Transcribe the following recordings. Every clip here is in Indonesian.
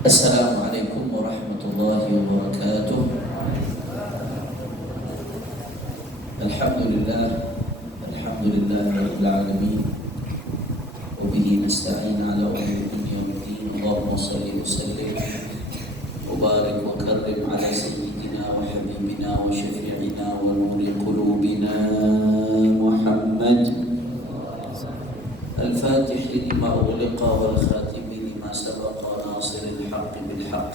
Assalamualaikum warahmatullahi wabarakatuh. Alhamdulillah rabbil alamin. Wa bihi nasta'in ala umuri dunya waddin. Allahumma shalli wa sallim wa barik wa karrim ala sayyidina wa habibina wa syafi'ina wa nuri qulubina Muhammad al-Fatih lima ughliqa wal khatim lima sabaqa ناصر الحق بالحق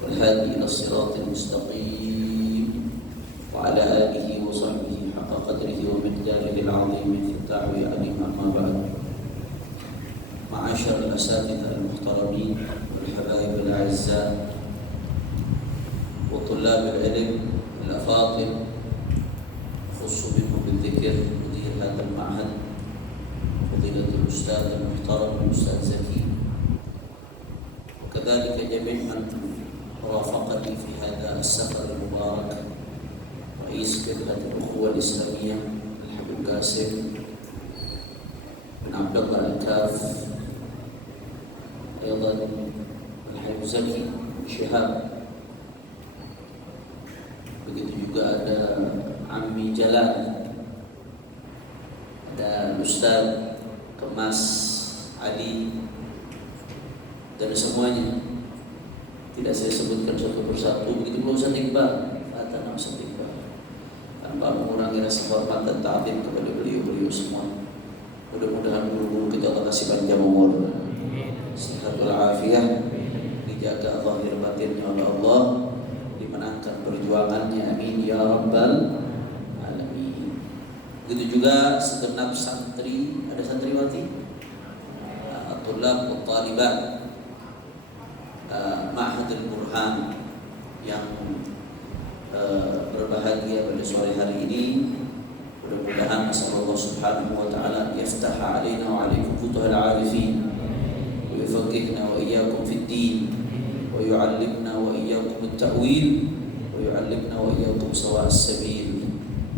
والهادي إلى الصراط المستقيم وعلى آله وصحبه حق قدره ومقداره العظيم في الدعوة عليم. أما بعد، معاشر الأساتذة المحترمين والحبايب الأعزاء وطلاب العلم الأفاضل، خص بهم بالذكر مدير هذا المعهد فضيلة الأستاذ المحترم الأستاذ زكي، وكذلك جميع من رافقني في هذا السفر المبارك، رئيس جبهة الأخوة الإسلامية الحبيب قاسم بن عبد الله الكاف، أيضا الحبيب زكي شهاب، begitu juga ada Ammi Jalal, ada Ustaz Kemas Ali, dan semuanya tidak saya sebutkan satu persatu. Begitu pula Ustaz Iqbal, Fatana Ustaz Iqbal, tanpa mengurangi rasa hormat dan ta'zim kepada beliau-beliau semua. Mudah-mudahan guru-guru kita Allah kasih panjang umur, sehatul afiyah, dijaga zahir batinnya oleh Allah, dimenangkan perjuangannya, amin ya rabbal alamin. Begitu juga segenap santri, ada santriwati, tulab wa talibat Ma'hadul Burhan yang berbahagia pada sore hari ini. Mudah-mudahan Allah Subhanahu wa taala yaftaha alaina wa alaikum futuhal arifin wa yufaqqihna wa iyyakum fid din wa yu'allimna wa iyyakum at-ta'wil wa yu'allimna wa iyyakum sawa'as sabil,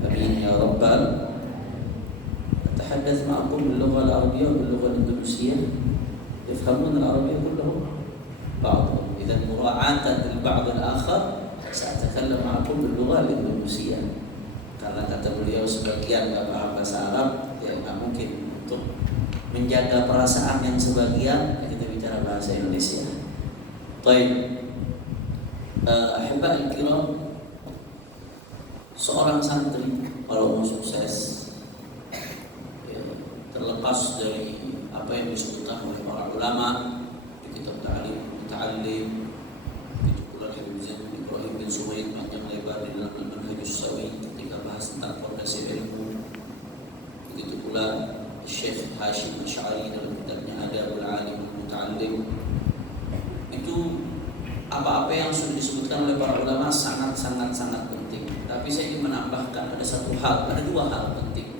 amin ya rabbal. أتحدث معكم باللغة العربية وباللغة الإندونيسية، يفهمون العربية كلهم؟ بعضهم. إذا مراعاة للبعض الآخر سأتكلم معكم باللغة الإندونيسية. Karena kata beliau sebagian nggak paham bahasa Arab, ya nggak mungkin. Untuk menjaga perasaan yang sebagian, kita bicara bahasa Indonesia. Baik, ahibah al-kiram, seorang santri kalau mau sukses, terlepas dari apa yang disebutkan oleh para ulama di kitab ta'lim, muta'allim, begitu pula Habib Ibrahim bin Suwaid panjang lebar di dalam Al-Manhajus Sawi ketika bahas tentang fondasi ilmu, begitu pula Syekh Hashim Asy'ari dalam kitabnya Adabul Alim Al-Muta'allim. Itu apa-apa yang sudah disebutkan oleh para ulama sangat penting. Tapi saya ingin menambahkan ada dua hal penting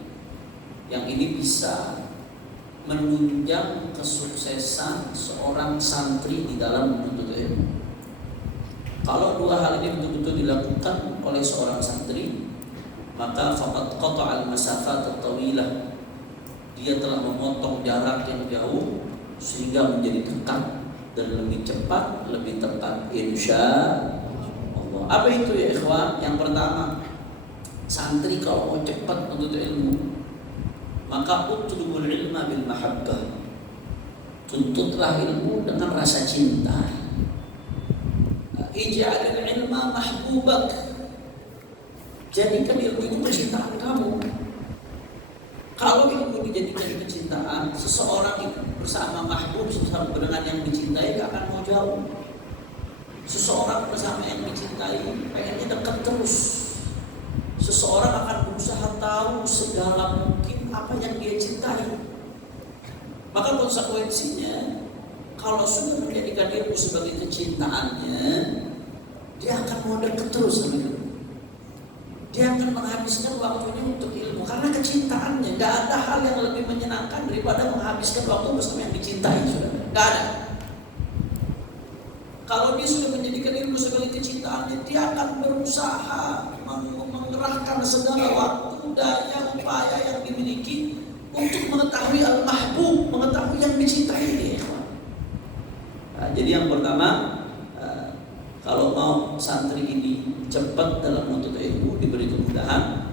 yang ini bisa menunjang kesuksesan seorang santri di dalam menuntut ilmu. Kalau dua hal ini betul-betul dilakukan oleh seorang santri, maka faqad qata'al masafat at-tawilah, dia telah memotong jarak yang jauh sehingga menjadi dekat dan lebih cepat, lebih tepat insyaallah. Apa itu ya ikhwan? Yang pertama, santri kalau mau cepat menuntut ilmu, maka utlubul ilma bil mahabbah, tuntutlah ilmu dengan rasa cinta. Ij'alil ilma mahbubak, jadikan ilmu itu kecintaan kamu. Kalau ilmu dijadikan kecintaan, seseorang itu bersama mahbub, bersama dengan yang dicintai, gak akan mau jauh. Seseorang bersama yang dicintai pengennya dekat terus. Seseorang akan berusaha tahu segala mungkin apa yang dia cintai. Maka konsekuensinya, kalau sudah menjadikan ilmu sebagai kecintaannya, dia akan mau dekat terus sama ilmu. Dia akan menghabiskan waktunya untuk ilmu karena kecintaannya. Gak ada hal yang lebih menyenangkan daripada menghabiskan waktu bersama yang dicintai, saudara. Gak ada. Kalau dia sudah menjadikan ilmu sebagai kecintaannya, dia akan berusaha mengerahkan segala waktu, daya, upaya yang dimiliki untuk mengetahui al-mahbub, mengetahui yang dicintai dia. Nah, jadi Jadi yang pertama, kalau mau santri ini cepat dalam menuntut ilmu, diberi kemudahan,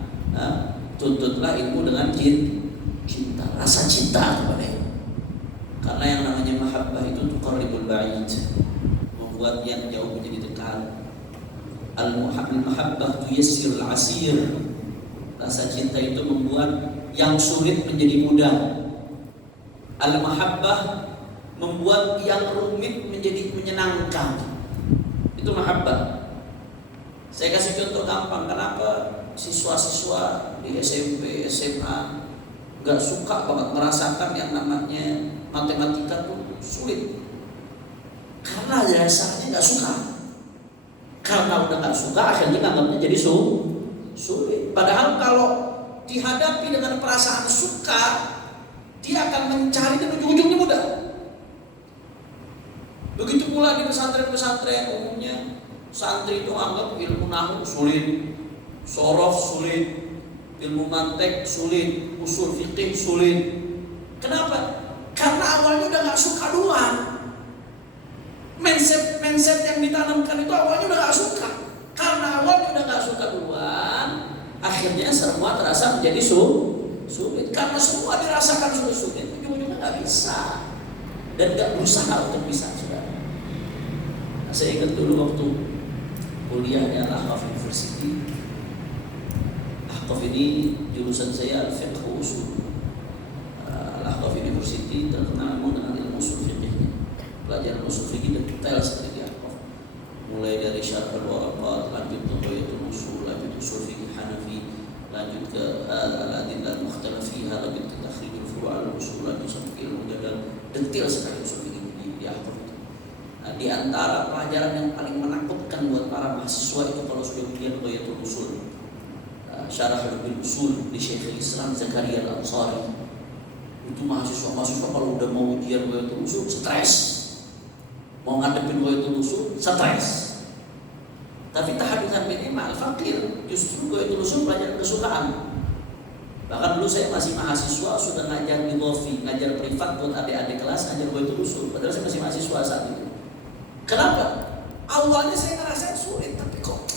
tuntutlah ilmu dengan cinta, rasa cinta kepada ilmu. Karena yang namanya mahabbah itu tuqarribul ba'id, membuat yang jauh menjadi dekat. Al-mahabbah tuyassirul asir. Rasa cinta itu membuat yang sulit menjadi mudah. Al-mahabbah membuat yang rumit menjadi menyenangkan. Itu mahabbah. Saya kasih contoh gampang. Kenapa siswa-siswa di SMP, SMA gak suka banget merasakan yang namanya matematika tuh sulit? Karena dasarnya gak suka. Karena udah gak suka, akhirnya nganggapnya jadi sulit. Padahal kalau dihadapi dengan perasaan suka, dia akan mencari dan ujung-ujungnya mudah. Begitu pula di pesantren-pesantren umumnya, santri itu anggap ilmu nahwu sulit, sorof sulit, ilmu mantek sulit, usul fikih sulit. Kenapa? Karena awalnya udah gak suka duluan. Mindset yang ditanamkan itu awalnya udah gak suka. Karena awalnya udah gak suka duluan, akhirnya semua terasa menjadi sulit. Karena semua dirasakan sulit, ujung-ujungnya gak bisa dan gak berusaha untuk bisa. Nah, saya ingat dulu waktu kuliah di Al-Ahqaf University. Ahqaf ini jurusan saya Fiqh Usul. Al-Ahqaf University terkenal dengan ilmu usul fikihnya. Pelajaran usul fikih detail sekali di Ahqaf. Mulai dari syarh al-waraqat, lanjut ke Ghayatul Usul, lanjut usul fikih Hanafi, lanjut ke al-adillah al-mukhtalaf fiha, lanjut ke takhrijul furu' al-usul, lanjut sampai ke ilmu jadal. Detail sekali usul fikih di Ahqaf. Nah, di antara pelajaran yang paling menakutkan buat para mahasiswa itu kalau sudah ujian Ghayatul Usul, Syarah Bil Usul di Syekhul Islam Zakaria Al-Ansari. Itu mahasiswa kalau udah mau ujian Ghayatul Usul stres, mau ngadepin Ghayatul Usul stres. Tapi tahadutsan minimal fakir, justru Ghayatul Usul pelajaran kesukaan. Bahkan dulu saya masih mahasiswa sudah ngajar di Lofi, ngajar privat buat adik-adik kelas, ngajar Ghayatul Usul. Padahal saya masih mahasiswa saat itu. Kenapa? Awalnya saya ngerasain sulit, tapi kok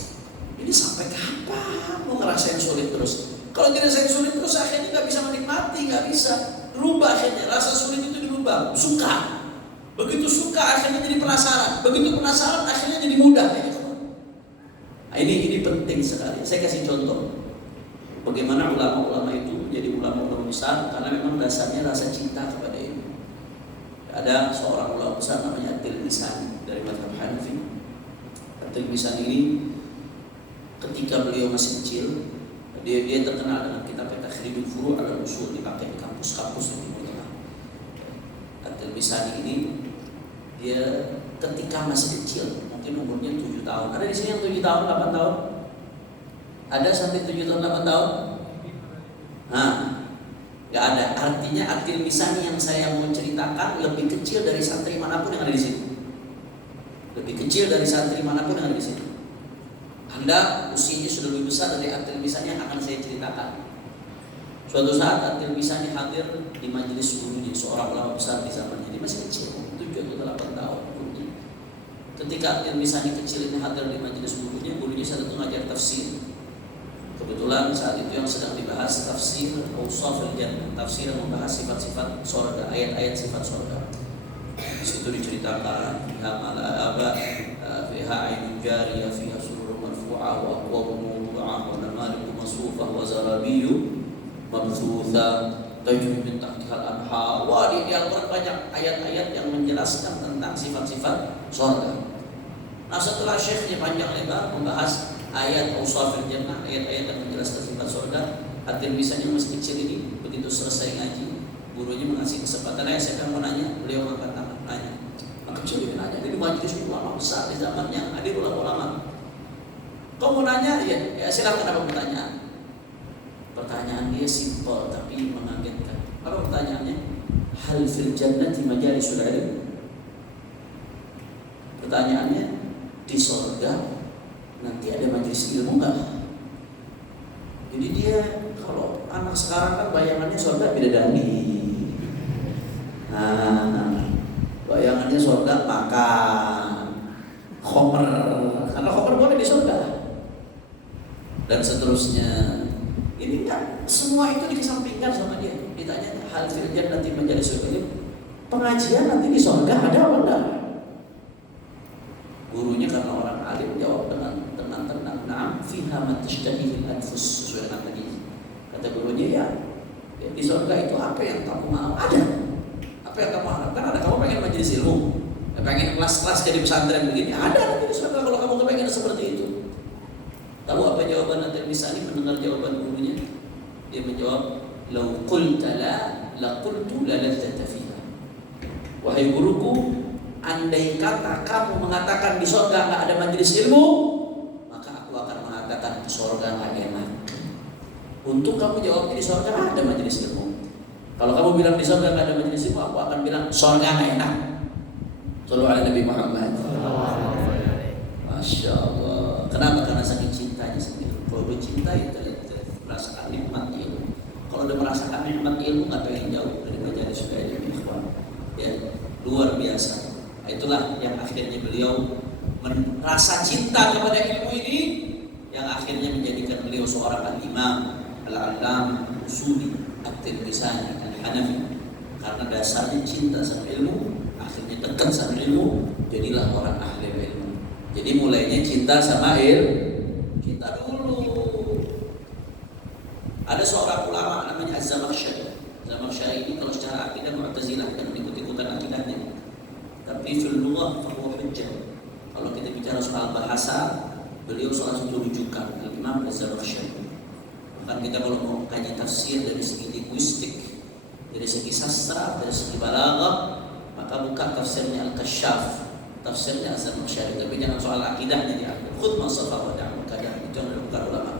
ini sampai kapan mau ngerasain sulit terus? Kalau dirasain sulit terus akhirnya nggak bisa menikmati, nggak bisa berubah. Akhirnya rasa sulit itu dirubah, suka. Begitu suka akhirnya jadi penasaran. Begitu penasaran akhirnya jadi mudah. Nah, ini penting sekali. Saya kasih contoh bagaimana ulama-ulama itu menjadi ulama-ulama besar karena memang dasarnya rasa cinta kepada ilmu. Ada seorang ulama besar namanya At-Tilmisani dari mazhab Hanafi. At-Tilmisani ini ketika beliau masih kecil, dia terkenal dengan kitab Takhrijul Furu' al-Usul, dipakai di kampus-kampus di Timur Tengah. At-Tilmisani ini dia ketika masih kecil, mungkin umurnya 7 tahun. Ada di sini yang 7 tahun, 8 tahun? Ada sampai 7 tahun, 8 tahun? Gak ada. Artinya At-Tilmisani yang saya mau ceritakan lebih kecil dari santri manapun yang ada di sini. Lebih kecil dari santri manapun yang ada di sini. Anda usianya sudah lebih besar dari At-Tilmisani yang akan saya ceritakan. Suatu saat At-Tilmisani hadir di majelis gurunya, seorang ulama besar di zamannya. Dia masih kecil, 7 atau 8 tahun. Ketika At-Tilmisani kecil ini hadir di majelis gurunya saat itu ngajar tafsir. Kebetulan saat itu yang sedang dibahas tafsir Awsaful Jannah, tafsir yang membahas sifat-sifat surga, ayat-ayat sifat surga. Di situ diceritakan fiha ainun jariyah, fiha sururun marfu'ah, wa aqwabun mawdu'ah, wa namariqu masfufah, wa zarabiyyu mabthutha tajri min tahtiha al-anhar. Wah, di Al-Quran banyak ayat-ayat yang menjelaskan tentang sifat-sifat surga. Nah, setelah syekhnya panjang lebar membahas ayat Awsaful Jannah, ayat-ayat yang menjelaskan sifat surga, At-Tilmisani yang masih kecil ini begitu selesai ngaji, gurunya mengasih kesempatan, saya mau nanya, beliau angkat tangan, nanya. Maka kecil dia nanya, ini majelis ulama besar di zamannya, hadir ulama-ulama. Kau mau nanya? Ya silakan, apa pertanyaan? Pertanyaan dia simpel tapi mengagetkan. Apa pertanyaannya? Hal fil jannati majalisul ilm? Pertanyaannya, di surga nanti ada majelis ilmu enggak? Jadi dia, kalau anak sekarang kan bayangannya surga bidadari. Nah, bayangannya syaratnya surga makan khomer, karena khomer boleh di surga dan seterusnya. Ini kan semua itu dikesampingkan sama dia. Ditanya hal fil jannati menjadi surga, pengajian nanti di surga ada apa enggak? Gurunya karena orang alim jawab dengan tenang, na'am fiha ma tashtahihil anfus, sesuai dengan tadi. Kata gurunya ya di surga itu apa yang kamu mau ada. Apa yang kamu harapkan ada. Kamu pengen majelis ilmu, pengen kelas-kelas jadi pesantren begini, ada nanti di surga kalau kamu kepengen seperti itu. Tahu apa jawaban Nabi Sa'id mendengar jawaban gurunya? Dia menjawab, "Lau qulta la qultu la ladzata fiha." Wahai guruku, andai kata kamu mengatakan di surga enggak ada majelis ilmu, maka aku akan mengatakan di surga enggak enak. Untuk kamu jawabnya di surga ada majelis ilmu. Kalau kamu bilang di surga enggak ada majelis ilmu, aku akan bilang surga enggak enak. Shallallahu alaihi Nabi Muhammad. Masya Allah. Kenapa? Karena saking cintanya sendiri. Kalau udah cinta itu merasakan nikmat ilmu. Kalau udah merasakan nikmat ilmu nggak pengen jauh dari majelis sudah aja ikhwan. Ya, luar biasa. Itulah yang akhirnya beliau merasa cinta kepada ilmu ini, yang akhirnya menjadikan beliau seorang al-imam al-allam usuli at-tirmizani al-hanafi. Karena dasarnya cinta sama ilmu, akhirnya dekat sama ilmu, jadilah orang ahli ilmu. Jadi mulainya cinta sama cinta dulu. Ada seorang ulama namanya Az-Zamakhsyari. Az-Zamakhsyari ini kalau secara akidah Mu'tazilah, dan ikut-ikutan akidahnya. Tapi fil lughah fahuwa hujjah. Kalau kita bicara soal bahasa, beliau salah satu rujukan Imam Az-Zamakhsyari. Bahkan kita kalau mau kaji tafsir dari segi linguistik, dari segi sastra, dari segi balaghah, maka buka tafsirnya Al-Kasyaf, tafsirnya Az-Zamakhsyari. Tapi jangan soal akidahnya diambil. Khudh ma safa wa da'u kadang, itu yang dilakukan ulama.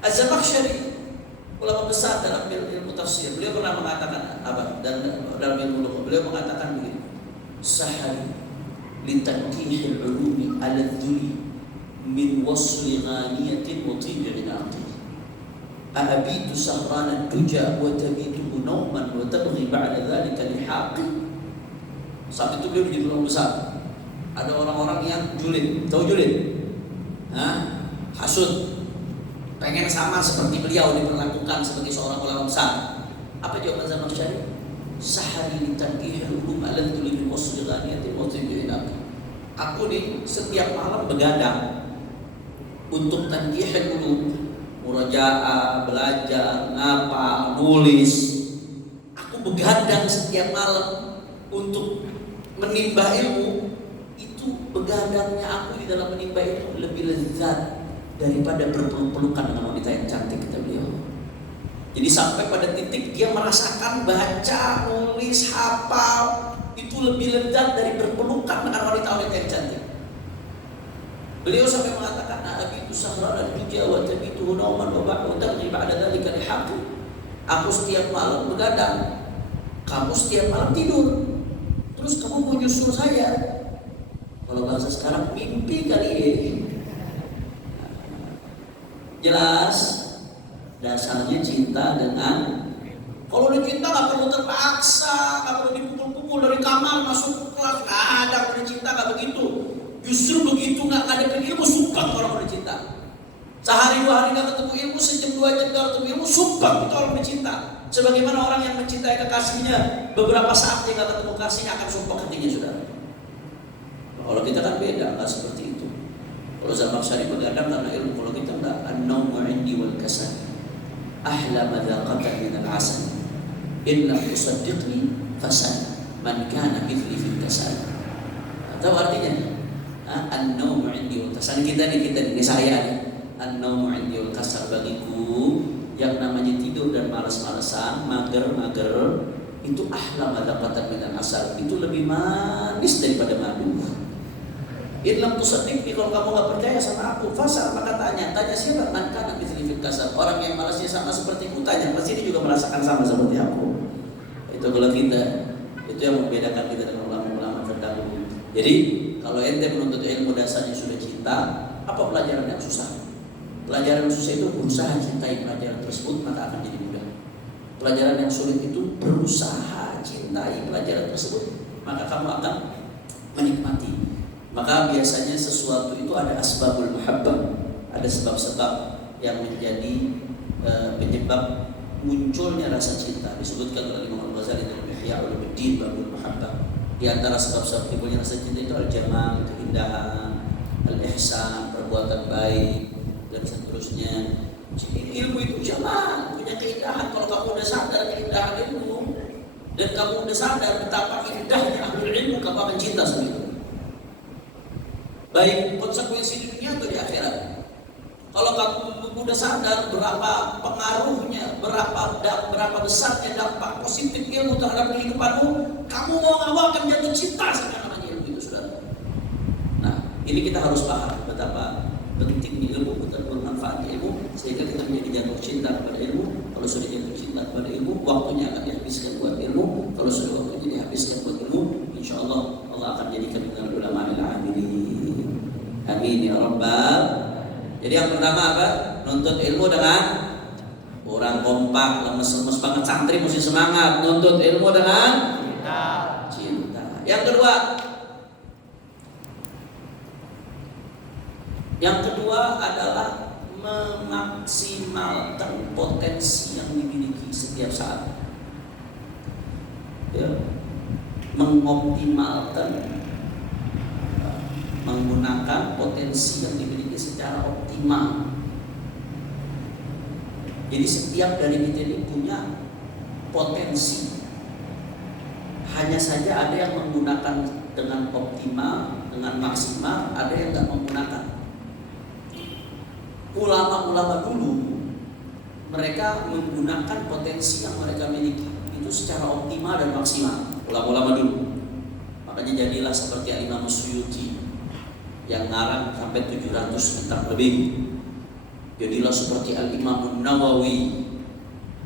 Az-Zamakhsyari ulama besar dalam ilmu tafsir. Beliau pernah mengatakan apa? Dan dalam ilmu lugah beliau mengatakan begini: "Sahari li tankihil ulumi ala dhuli min wasli ghaniyatin wa tibi'in aqil. A'abitu sahrana duja wa tabitu nauman wa tabghi ba'da dhalika lihaqi." Saat itu beliau menjadi ulama besar. Ada orang-orang yang julid. Tahu julid? Hasud. Pengen sama seperti beliau diperlakukan sebagai seorang ulama besar. Apa jawaban Zamakhsyari? Sahari li tankihil ulum ala dhuli min wasli ghaniyatin wa tibi'in aqil. Aku nih setiap malam begadang untuk tankihil ulum, murajaah, belajar, ngapa, nulis. Aku begadang setiap malam untuk menimba ilmu. Itu begadangnya aku di dalam menimba ilmu lebih lezat daripada berpeluk-pelukan dengan wanita yang cantik, kata beliau. Jadi sampai pada titik dia merasakan baca, nulis, hafal itu lebih lezat dari berpelukan dengan wanita-wanita yang cantik. Beliau sampai mengatakan, "Abitu sahran duja wa tabitu nauman wa ba'da dzalika lihaqi." Aku setiap malam begadang, kamu setiap malam tidur. Terus kamu mau nyusul saya. Kalau bahasa sekarang mimpi kali ya. Jelas dasarnya cinta dengan. Kalau udah cinta nggak perlu terpaksa, nggak perlu dipukul-pukul dari kamar masuk kelas. Nggak ada, kalau udah cinta nggak begitu. Justru begitu nggak ada ilmu suka orang udah cinta. Sehari 2 hari nggak ketemu ilmu, sejam 2 jam nggak ketemu ilmu, suka itu orang udah cinta. Sebagaimana orang yang mencintai kekasihnya, beberapa saat dia nggak ketemu kasihnya akan sumpah hatinya, saudara. Kalau kita kan beda, nggak seperti itu. Kalau Zamakhsyari begadang karena ilmu, kalau kita enggak. An-naumu 'indi wal kasal ahla madaqatan min al-'asal in lam tusaddiqni fasal man kana mithli fil kasal. Tahu artinya? An-naumu 'indi wal kasal. Kita ini saya nih. An-naumu 'indi wal kasal, bagiku yang namanya tidur dan malas-malasan, mager-mager, itu ahla madaqatan min al-'asal, itu lebih manis daripada madu. In lam tusaddiqni, kalau kamu nggak percaya sama aku, fasal, maka tanya siapa? Man kana mithli fil kasal, orang yang malasnya sama sepertiku, tanya, pasti dia juga merasakan sama seperti aku. Itu kalau kita, itu yang membedakan kita dengan ulama-ulama terdahulu. Jadi kalau ente menuntut ilmu dasarnya sudah cinta, apa pelajaran yang susah? Pelajaran yang susah itu berusaha cintai pelajaran tersebut, maka akan jadi mudah. Pelajaran yang sulit itu berusaha cintai pelajaran tersebut, maka kamu akan menikmati. Maka biasanya sesuatu itu ada asbabul mahabbah, ada sebab-sebab yang menjadi penyebab munculnya rasa cinta. Disebutkan oleh Imam Al-Ghazali dalam Ihya Ulumuddin babul mahabbah. Di antara sebab-sebab timbulnya rasa cinta itu al-jamal, keindahan, al-ihsan, perbuatan baik, dan seterusnya. Jadi ilmu itu jamal, punya keindahan. Kalau kamu udah sadar keindahan ilmu dan kamu udah sadar betapa indahnya ahlul ilmu, kamu akan cinta sama itu. Baik konsekuensi di dunia atau di akhirat. Kalau kamu udah sadar berapa pengaruhnya, berapa besarnya dampak positif ilmu terhadap kehidupanmu, kamu mau nggak mau akan jatuh cinta sama namanya ilmu itu, saudara. Nah, ini kita harus paham betapa pentingnya ilmu, betapa bermanfaatnya ilmu, sehingga kita menjadi jatuh cinta kepada ilmu. Kalau sudah jatuh cinta kepada ilmu, waktunya akan dihabiskan buat ilmu. Kalau sudah waktunya dihabiskan buat ilmu, insya Allah Allah akan jadikan dengan ulama al-amilin. Amin ya rabbal. Jadi yang pertama apa? Nuntut ilmu dengan orang kompak, lemes-lemes banget santri mesti semangat. Nuntut ilmu dengan cinta. Yang kedua adalah memaksimalkan potensi yang dimiliki setiap saat. Ya. Mengoptimalkan, menggunakan potensi yang dimiliki secara optimal. Jadi setiap dari kita ini punya potensi. Hanya saja ada yang menggunakan dengan optimal, dengan maksimal, ada yang tidak menggunakan. Ulama-ulama dulu mereka menggunakan potensi yang mereka miliki itu secara optimal dan maksimal. Ulama-ulama dulu. Makanya jadilah seperti Imam Suyuti yang ngarang sampai 700 kitab lebih. Jadilah seperti Al-Imam Nawawi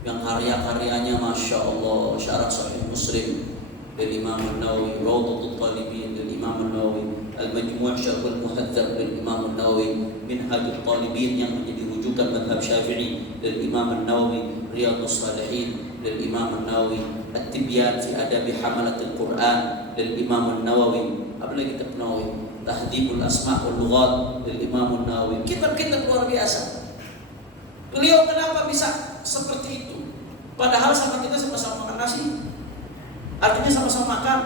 yang karya-karyanya Masya Allah, Syarah Sahih Muslim dari Imam Nawawi, Rawdatul Talibin dari Imam Nawawi, Al-Majmu' Syarhul Muhadzab dari Imam Nawawi, Minhajul Talibin yang menjadi rujukan mazhab Syafi'i dari Imam Nawawi, Riyadhus Shalihin dari Imam Nawawi, At-Tibyan fi Adabi Hamalatil Quran dari Imam Nawawi. Apa lagi kitab Nawawi? Tahdhibul Asma' wal Lughat dari Imam Nawawi. Kitab-kitab luar biasa. Beliau kenapa bisa seperti itu? Padahal sama kita sama-sama makan nasi. Artinya sama-sama makan.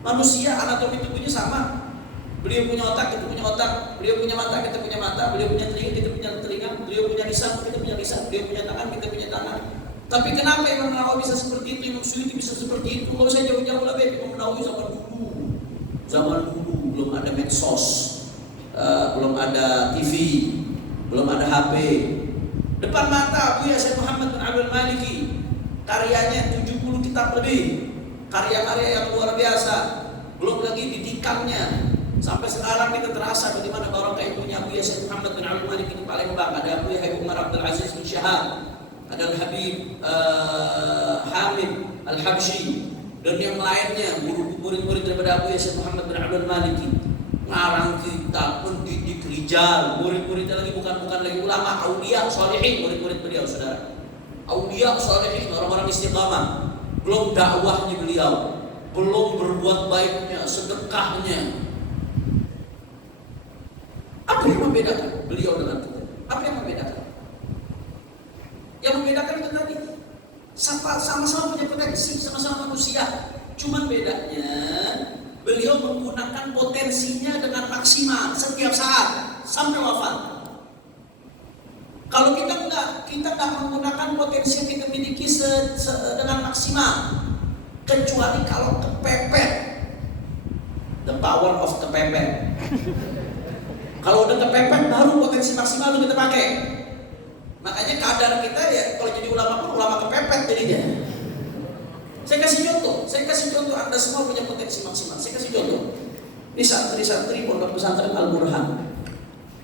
Manusia anatomi tubuhnya sama. Beliau punya otak, kita punya otak. Beliau punya mata, kita punya mata. Beliau punya telinga, kita punya telinga. Beliau punya lisan, kita punya lisan. Beliau punya tangan, kita punya tangan. Tapi kenapa Imam Nawawi bisa seperti itu? Imam Suyuti bisa seperti itu? Kalau saya jauh-jauh lah, Imam Nawawi zaman dulu belum ada medsos, belum ada TV, belum ada HP. Depan mata Buya Syekh Muhammad bin Abdul Maliki, karyanya 70 kitab lebih, karya-karya yang luar biasa. Belum lagi didikannya. Sampai sekarang kita terasa bagaimana barokah ilmunya Buya Syekh Muhammad bin Abdul Malik di Palembang. Ada Buya Habib Umar Abdul Aziz bin Syahab, ada Habib Hamid Al-Habsyi dan yang lainnya, murid-murid daripada Buya Syekh Muhammad bin Abdul Malik. Ngarang kitab, mendidik rijal, murid-muridnya lagi bukan lagi ulama, aulia sholihin, murid-murid beliau, saudara. Aulia sholihin, orang-orang istiqamah. Belum dakwahnya beliau, belum berbuat baiknya, sedekahnya. Apa yang membedakan beliau dengan kita? Apa yang membedakan? Yang membedakan itu tadi, sama-sama punya potensi, sama-sama manusia. Cuman bedanya beliau menggunakan potensinya dengan maksimal setiap saat sampai wafat. Kalau kita enggak menggunakan potensi yang kita miliki dengan maksimal, kecuali kalau kepepet. The power of kepepet. Kalau udah kepepet baru potensi maksimal kita pakai. Makanya kadar kita ya kalau jadi ulama pun ulama kepepet jadinya. Saya kasih contoh Anda semua punya potensi maksimal. Saya kasih contoh. Ini santri-santri pondok pesantren Al-Burhan.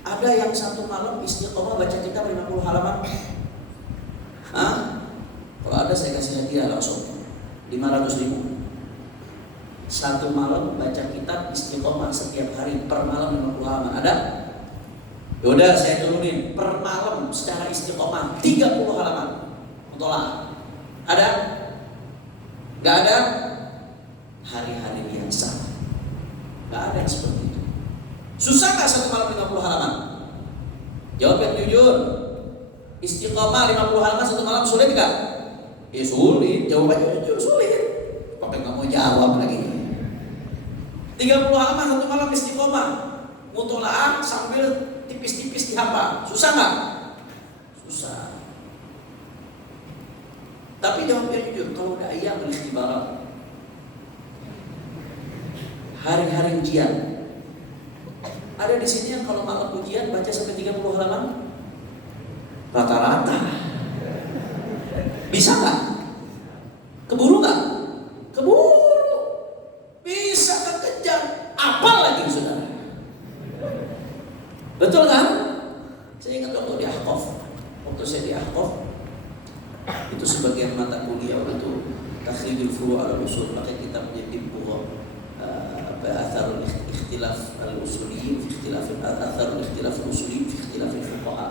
Ada yang satu malam istiqomah baca kitab 50 halaman. Kalau ada saya kasih hadiah langsung 500.000. Satu malam baca kitab istiqomah setiap hari per malam 50 halaman. Ada? Yaudah saya turunin per malam secara istiqomah 30 halaman. Mutolak. Ada? Gak ada? Hari-hari biasa. Nggak ada yang seperti itu. Susah nggak satu malam 50 halaman? Jawab yang jujur. Istiqomah 50 halaman satu malam sulit nggak? Ya sulit. Jawabannya jujur sulit. Pakai nggak mau jawab lagi. 30 halaman satu malam istiqomah. Mutolaah sambil tipis-tipis dihafal. Susah nggak? Susah. Tapi jawabnya jujur. Kalau ada ayam beristighfar, hari-hari ujian, ada di sini yang kalau malam ujian baca sampai 30 halaman rata-rata. Bisa nggak? Keburu nggak? Keburu. Bisa kekejar. Apal lagi saudara. Betul kan? Saya ingat waktu di Ahqaf, waktu saya di Ahqaf, itu sebagian mata kuliah itu takhrijul furu' ala usul, pakai kitabnya Dibbugha atharul ikhtilaf al-usuliyyin fi ikhtilaf atharul ikhtilaf al-usuliyyin fi ikhtilaf al-fuqaha.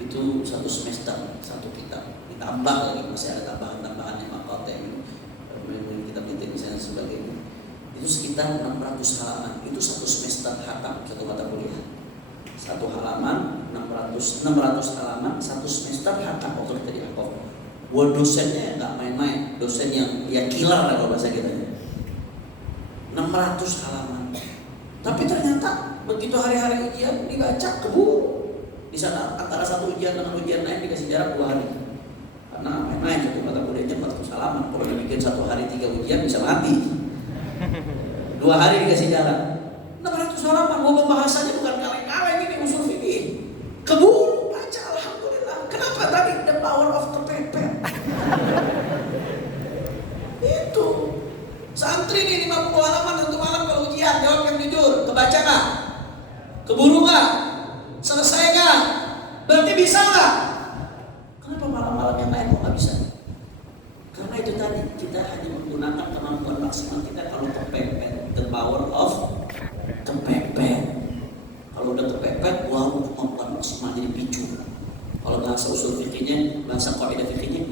Itu satu semester, satu kitab. Ditambah lagi masih ada tambahan-tambahan yang maqatin, kitab misalnya sebagainya. Itu sekitar 600 halaman. Itu satu semester hatam satu mata kuliah. Satu halaman 600 halaman satu semester hatam waktu kita di Ahqaf. Wah, dosennya nggak main-main, dosen yang ya killer kalau bahasa kita. 600 halaman. Tapi ternyata begitu hari-hari ujian dibaca keburu. Di sana antara satu ujian dengan ujian lain dikasih jarak 2 hari. Karena main-main satu mata kuliahnya 400 halaman. Kalau dibikin 1 hari 3 ujian bisa mati. 2 hari dikasih jarak. 600 halaman, mau bahasanya bukan kaleng-kaleng ini usul fikih. Keburu baca, alhamdulillah. Kenapa tadi? The power of kepepet. Itu santri nih 50 halaman satu malam kalau ujian, jawab yang jujur. Kebaca nggak? Keburu nggak? Selesai nggak? Berarti bisa nggak? Kenapa malam-malam yang lain kok nggak bisa? Karena itu tadi kita hanya menggunakan kemampuan maksimal kita kalau kepepet. The power of kepepet. Kalau udah kepepet, wow, kemampuan maksimal jadi picu. Kalau bahasa usul fikihnya, bahasa kaidah fikihnya,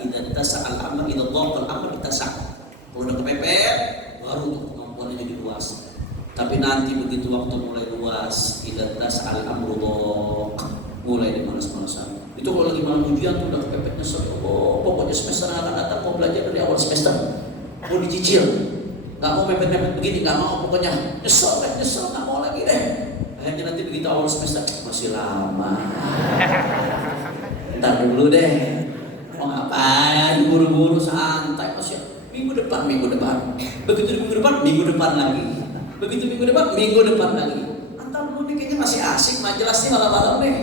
idza tasa'al amr, idza dhaqal amr itasa'. Kalau udah kepepet, baru kemampuannya jadi luas. Tapi nanti begitu waktu mulai luas, idza tasa'al amru dhaq, mulai dimalas-malasan. Itu kalau lagi malam ujian tuh udah kepepet nyesel. Oh, pokoknya semester akan datang mau belajar dari awal semester. Mau dicicil. Gak mau mepet-mepet begini, gak mau, pokoknya nyesel, gak mau lagi deh. Akhirnya nanti begitu awal semester, masih lama. Ntar dulu deh. Mau ngapain, buru-buru santai, masih minggu depan. Begitu minggu depan lagi. Begitu minggu depan lagi. Antar dulu nih kayaknya masih asik, majelis nih malam-malam nih.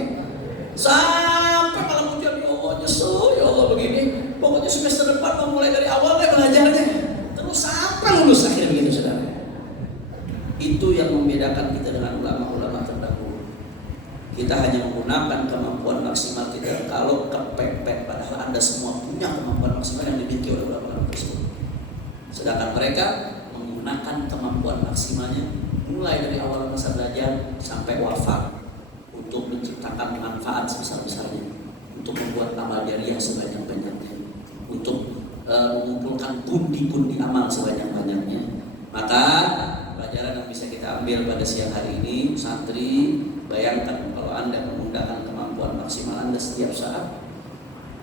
Sampai malam ujian, ya Allah nyesel, ya Allah begini. Pokoknya semester depan mau mulai dari awal deh belajarnya. Terus sampai lulus akhirnya begitu saudara. Itu yang membedakan kita dengan ulama-ulama terdahulu. Kita hanya menggunakan kemampuan maksimal kita kalau kepepet. Padahal Anda semua punya kemampuan maksimal yang dimiliki oleh ulama-ulama tersebut. Sedangkan mereka menggunakan kemampuan maksimalnya mulai dari awal masa belajar sampai wafat untuk menciptakan manfaat sebesar-besarnya, untuk membuat amal jariah sebanyak-banyaknya, untuk mengumpulkan pundi-pundi amal sebanyak-banyaknya. Maka pelajaran yang bisa kita ambil pada siang hari ini, santri, bayangkan kalau Anda menggunakan kemampuan maksimal Anda setiap saat,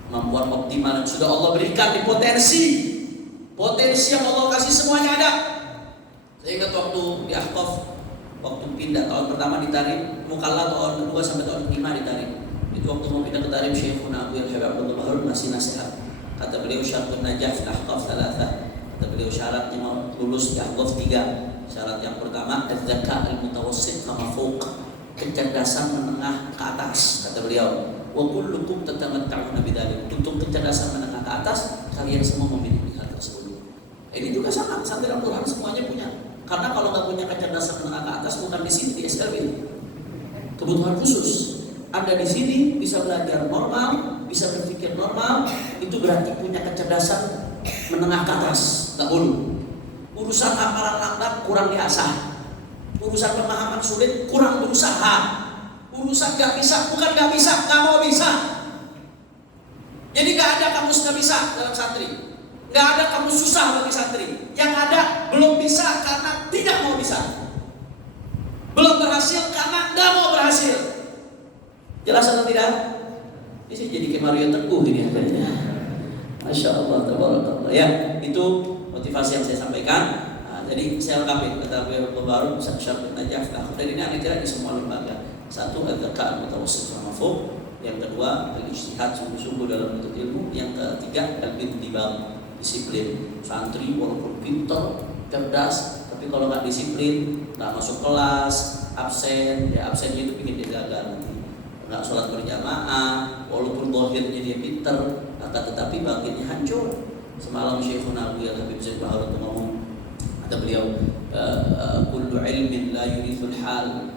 kemampuan optimal yang sudah Allah berikan di potensi yang Allah kasih semuanya ada. Saya ingat waktu di Ahqaf, waktu pindah tahun pertama di Tarim, mukallaf tahun kedua sampai tahun kelima di Tarim. Itu waktu mau pindah ke Tarim, Syekhuna Abu Habib Abdullah Bahar ngasih nasihat. Kata beliau syaratun najah fil Ahqaf 3. Kata beliau syaratnya mau lulus di Ahqaf 3. Syarat yang pertama az-zaka al-mutawassit kama fawq, kecerdasan menengah ke atas. Kata beliau, wa kullukum tatamatta'una bidzalik. Untuk kecerdasan menengah ke atas, kalian semua memiliki hal tersebut. Ini juga sama, santri Al-Qur'an semuanya punya. Karena kalau nggak punya kecerdasan menengah ke atas, bukan di sini di SLB. Kebutuhan khusus. Anda di sini bisa belajar normal, bisa berpikir normal, itu berarti punya kecerdasan menengah ke atas. Nggak boleh. Urusan hafalan lambat kurang diasah. Urusan pemahaman sulit kurang berusaha. Urusan nggak bisa, bukan nggak bisa, nggak mau bisa. Jadi nggak ada kamus nggak bisa dalam santri. Nggak ada kamus susah bagi santri. Yang ada belum bisa karena tidak mau bisa. Belum berhasil karena nggak mau berhasil. Jelas atau tidak? Ini jadi kayak Mario Teguh ini akhirnya. Masya Allah, tabarakallah. Ya, itu motivasi yang saya sampaikan. Jadi saya lengkapi kata beliau baru syarat najah. Dan ini ada kira di semua lembaga. Satu, al-dzaka al-mutawassit wal mafhum. Yang kedua, al-ijtihad sungguh-sungguh dalam menuntut ilmu. Yang ketiga, al-intibah, disiplin. Santri walaupun pintar, cerdas, tapi kalau nggak disiplin, nggak masuk kelas, absen, ya absennya itu bikin dia gagal nanti. Nggak sholat berjamaah, walaupun zahirnya dia pintar, tetapi batinnya hancur. Semalam Syekhuna Abu Habib Zaid Bahar ngomong, kata beliau, kullu ilmin la yurithul hal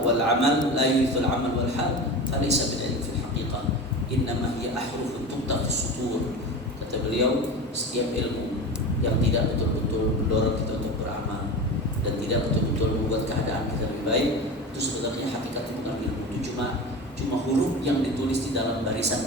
wal amal la yurithul amal wal hal falaysa bil ilm fil haqiqah innama hiya ahrufun tuqta fis sutur. Kata beliau, setiap ilmu yang tidak betul-betul mendorong kita untuk beramal dan tidak betul-betul membuat keadaan kita lebih baik, itu sebenarnya hakikatnya bukan ilmu, itu cuma huruf yang ditulis di dalam barisan